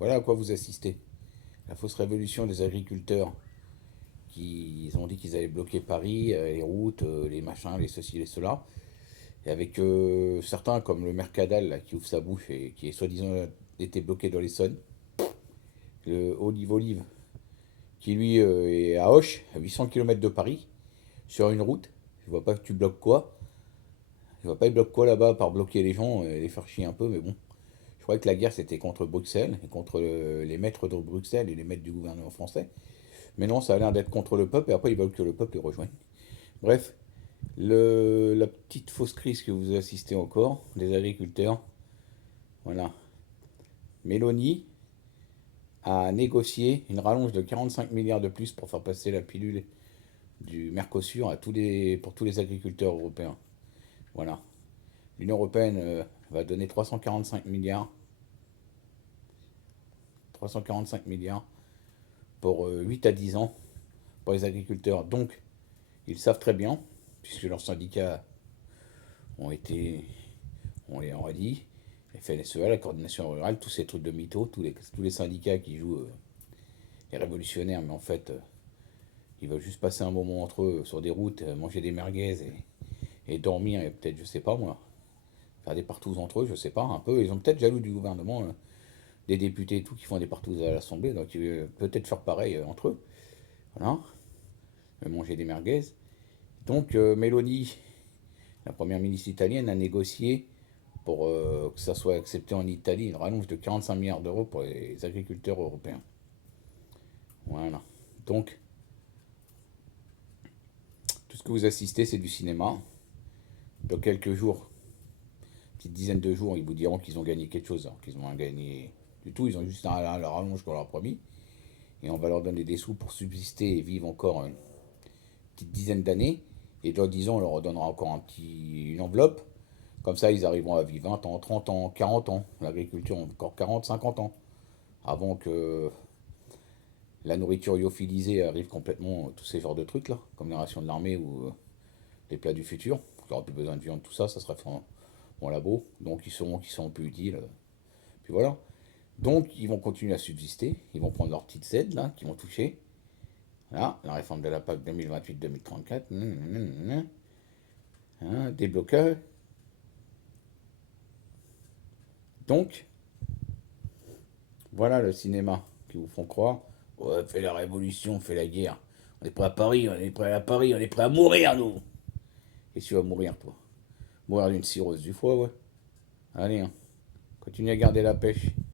Voilà à quoi vous assistez. La fausse révolution des agriculteurs qui ont dit qu'ils allaient bloquer Paris, les routes, les machins, les ceci, les cela. Et avec certains comme le Mercadal là, qui ouvre sa bouche et qui est soi-disant été bloqué dans l'Essonne. Le Olive Olive qui lui est à Auch, à 800 km de Paris, sur une route. Je vois pas que tu bloques quoi. Je vois pas ils bloquent quoi là-bas par bloquer les gens et les faire chier un peu, mais bon. Je croyais que la guerre c'était contre Bruxelles et contre les maîtres de Bruxelles et les maîtres du gouvernement français. Mais non, ça a l'air d'être contre le peuple et après ils veulent que le peuple les rejoigne. Bref, la petite fausse crise que vous assistez encore, des agriculteurs, voilà. Mélanie a négocié une rallonge de 45 milliards de plus pour faire passer la pilule du Mercosur pour tous les agriculteurs européens. Voilà. L'Union européenne va donner 345 milliards, 345 milliards pour 8 à 10 ans pour les agriculteurs. Donc, ils savent très bien, puisque leurs syndicats ont été, on les a dit, la FNSEA, la coordination rurale, tous ces trucs de mythos, tous les syndicats qui jouent les révolutionnaires, mais en fait, ils veulent juste passer un moment entre eux sur des routes, manger des merguez et dormir, et peut-être, je sais pas moi, faire des partous entre eux, je sais pas, un peu. Ils ont peut-être jaloux du gouvernement, des députés et tout, qui font des partous à l'Assemblée, donc ils veulent peut-être faire pareil entre eux. Voilà, manger des merguez. Donc, Mélanie, la première ministre italienne, a négocié pour que ça soit accepté en Italie une rallonge de 45 milliards d'euros pour les agriculteurs européens. Voilà. Donc, tout ce que vous assistez, c'est du cinéma. Dans quelques jours, une petite dizaine de jours, ils vous diront qu'ils ont gagné quelque chose, alors qu'ils n'ont rien gagné du tout. Ils ont juste la rallonge qu'on leur a promis. Et on va leur donner des sous pour subsister et vivre encore une petite dizaine d'années. Et dans 10 ans, on leur donnera encore une enveloppe. Comme ça, ils arriveront à vivre 20 ans, 30 ans, 40 ans. L'agriculture, encore 40, 50 ans. Avant que la nourriture lyophilisée arrive complètement, tous ces genres de trucs là, comme les rations de l'armée ou les plats du futur. Il n'y aura plus besoin de viande, tout ça, ça sera fait en labo. Donc ils seront plus utiles. Puis voilà. Donc ils vont continuer à subsister. Ils vont prendre leurs petites aides là, qui vont toucher. Là, la réforme de la PAC 2028-2034. Hein, déblocage. Donc, voilà le cinéma qui vous font croire. Ouais, fait la révolution, fait la guerre. On est prêt à Paris, on est prêt à Paris, on est prêt à mourir, nous. Et tu vas mourir, toi. Mourir d'une cirrhose du foie, ouais. Allez, hein. Continue à garder la pêche.